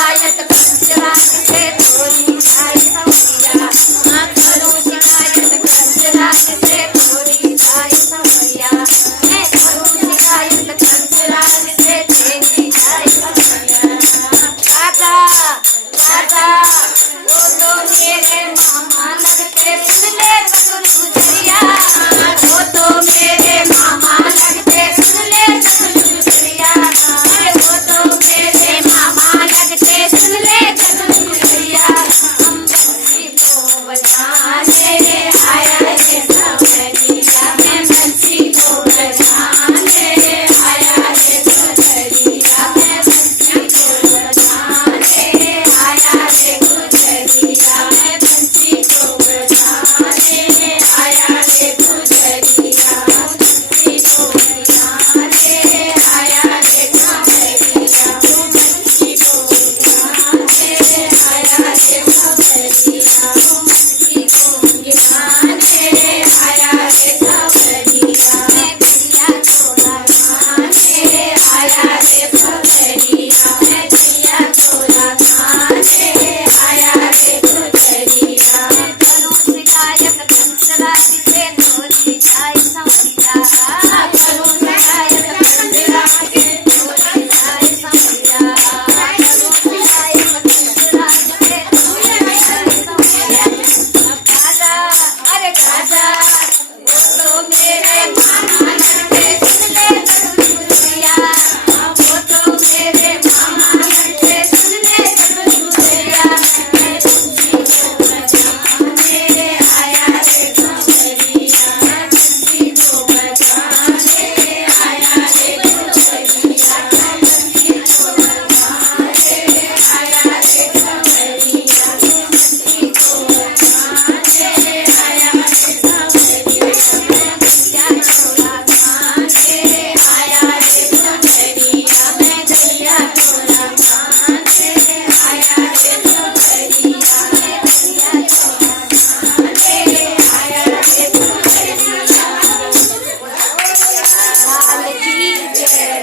शिकायत कंचराज से थोड़ी जाए संवरिया माँ करूँ शिकायत कंचराज से थोड़ी जाए संवरिया मैं करूँ शिकायत कंचराज से तेरी जाए संवरिया दादा दादा वो तो मेरे मामा लगते सुन ले ससुर गुजरिया वो तो मेरे मामा लगते सुन ले ससुर गुजरिया अरे वो तो मेरे मामा लगते सुन ले ससुर गुजरिया हम बंसी को बचाने आया ये सवरिया मैं बंसी को बचाने आया ये सवरिया मैं बंसी को बचाने आया ये गुजरिया मैं बंसी को बचाने आया ये गुजरिया बंसी को बचाने आया ये गुजरिया बंसी को बचाने आया ये गुजरिया बंसी को बचाने आया ये गुजरिया मैं गुड़िया चोला खाने आया ये गुजरिया मैं गुड़िया चोला खाने आया ये गुजरिया मैं करूँ शिकायत कंचराज से थोड़ी जाए संवरिया करूँ शिकायत कंचराज से थोड़ी जाए संवरिया करूँ शिकायत कंचराज से थोड़ी जाए संवरिया दादा अरे दादा वो तो मेरे मामा लगते सुन ले ससुर गुजरिया वो तो मेरे मामा लगते सुन ले ससुर गुजरिया मैं बंसी को बचाने आया ये गुजरिया मैं बंसी को बचाने आया ये गुजरिया मैं बंसी को बचाने आया ये गुजरिया बंसी को बचाने आया ये गुजरिया मैं गुड़िया चोला खाने आया ये गुजरिया मैं गुड़िया चोला खाने आया ये गुजरिया मैं गुड़िया चोला खाने आया ये गुजरिया लाल की जय